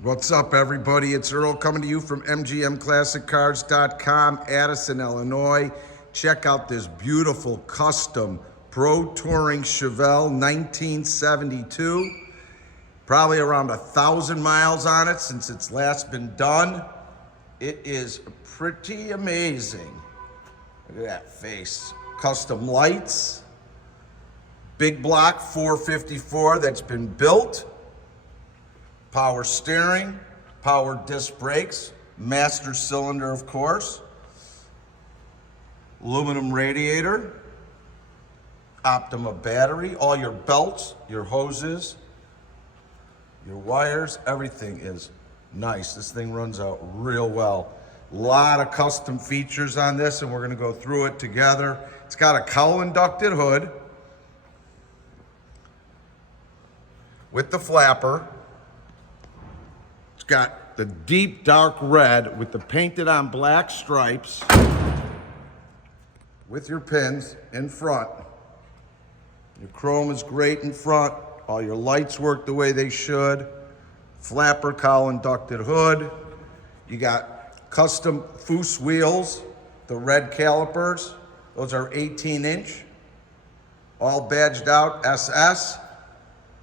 What's up, everybody? It's Earl coming to you from MGMClassicCars.com, Addison, Illinois. Check out this beautiful custom ProTouring Chevelle 1972. Probably around 1,000 miles on it since it's last been done. It is pretty amazing. Look at that face. Custom lights. Big block 454 that's been built. Power steering, power disc brakes, master cylinder, of course. Aluminum radiator, Optima battery, all your belts, your hoses, your wires, everything is nice. This thing runs out real well. A lot of custom features on this, and we're gonna go through it together. It's got a cowl inducted hood with the flapper. It's got the deep dark red with the painted on black stripes with your pins in front. Your chrome is great in front. All your lights work the way they should. Flapper, cowl inducted hood. You got custom Foose wheels, the red calipers. Those are 18-inch, all badged out SS.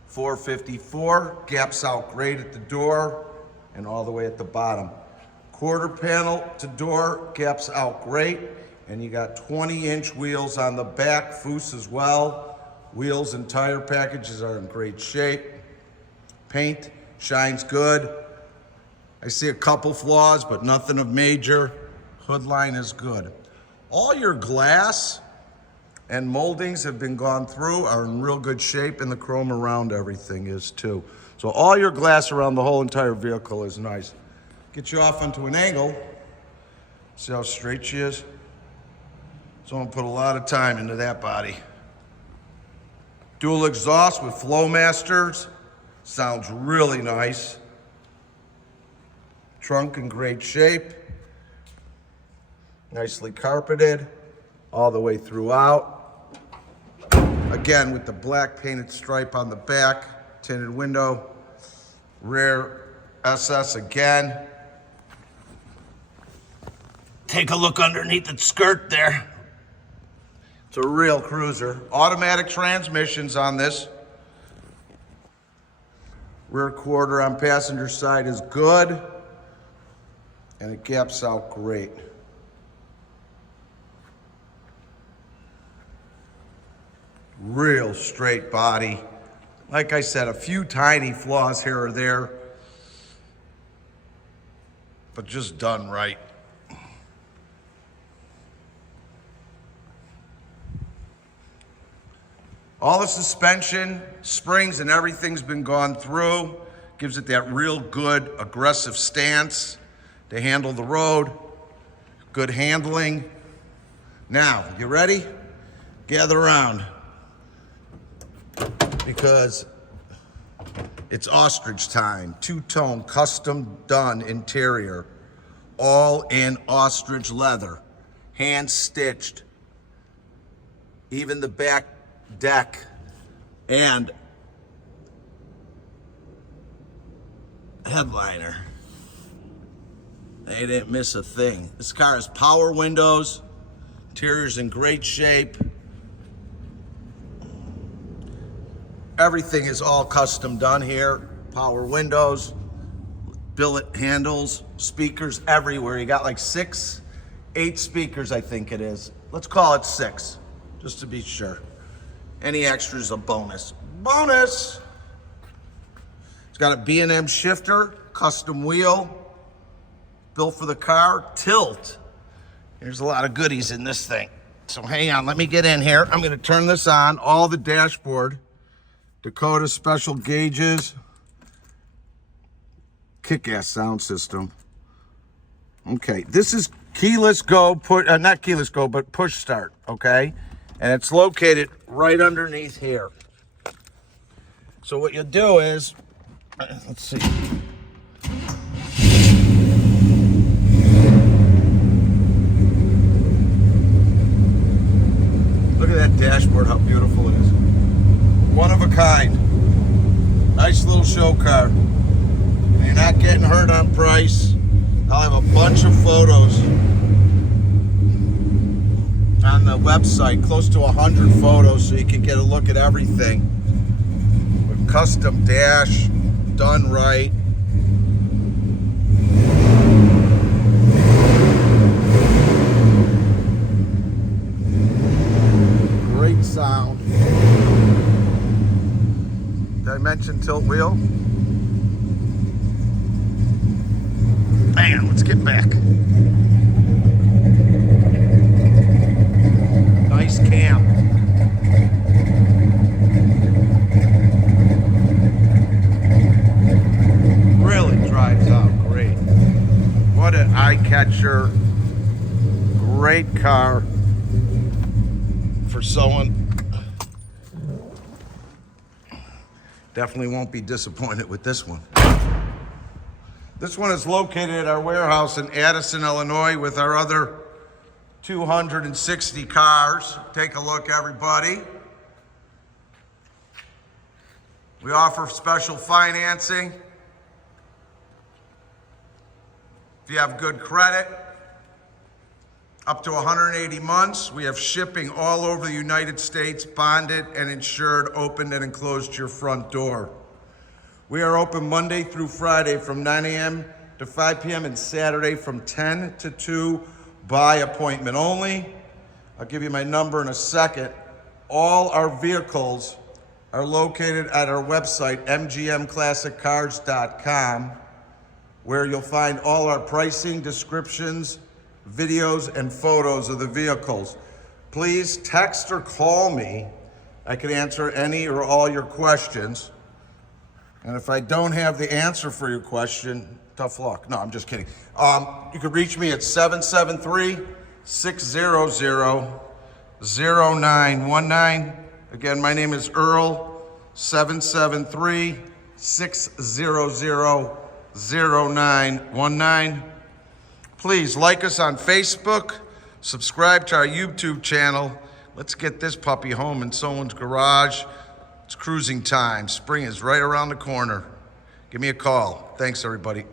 454, gaps out great at the door and all the way at the bottom. Quarter panel to door, gaps out great. And you got 20-inch wheels on the back, Foose as well. Wheels and tire packages are in great shape. Paint shines good. I see a couple flaws, but nothing of major. Hood line is good. All your glass and moldings have been gone through, are in real good shape, and the chrome around everything is too. So all your glass around the whole entire vehicle is nice. Get you off onto an angle. See how straight she is? Someone put a lot of time into that body. Dual exhaust with Flowmasters. Sounds really nice. Trunk in great shape. Nicely carpeted all the way throughout. Again, with the black painted stripe on the back, tinted window, rear SS again. Take a look underneath the skirt there. It's a real cruiser. Automatic transmissions on this. Rear quarter on passenger side is good, and it gaps out great. Real straight body. Like I said, a few tiny flaws here or there, but just done right. All the suspension, springs, and everything's been gone through. Gives it that real good, aggressive stance to handle the road. Good handling. Now, you ready? Gather around. Because it's ostrich time. Two-tone, custom done interior. All in ostrich leather. Hand stitched. Even the back deck and headliner. They didn't miss a thing. This car has power windows. Interior's in great shape. Everything is all custom done here. Power windows, billet handles, speakers everywhere. You got like 8 speakers, I think it is. Let's call it 6, just to be sure. Any extras a bonus. Bonus! It's got a B&M shifter, custom wheel, built for the car, tilt. There's a lot of goodies in this thing. So hang on, let me get in here. I'm gonna turn this on, all the dashboard. Dakota special gauges, kick-ass sound system. Okay, this is keyless go, not keyless go, but push start, okay? And it's located right underneath here. So what you'll do is, let's see. Look at that dashboard, how beautiful it is. One of a kind. Nice little show car. And You're not getting hurt on price. I'll have a bunch of photos on the website, close to 100 photos, so you can get a look at everything. With custom dash, done right. Great sound. Did I mention tilt wheel? Hang on, let's get back. Nice cam. Really drives out great. What an eye catcher. Great car for someone. Definitely won't be disappointed with this one. This one is located at our warehouse in Addison, Illinois, with our other 260 cars. Take a look, everybody. We offer special financing. If you have good credit, up to 180 months. We have shipping all over the United States, bonded and insured, opened and enclosed to your front door. We are open Monday through Friday from 9 a.m. to 5 p.m. and Saturday from 10 to 2 by appointment only. I'll give you my number in a second. All our vehicles are located at our website, mgmclassiccars.com, where you'll find all our pricing, descriptions, videos, and photos of the vehicles. Please text or call me. I can answer any or all your questions. And if I don't have the answer for your question, tough luck. No, I'm just kidding. You can reach me at 773-600-0919. Again, my name is Earl, 773-600-0919. Please like us on Facebook, subscribe to our YouTube channel. Let's get this puppy home in someone's garage. It's cruising time. Spring is right around the corner. Give me a call. Thanks, everybody.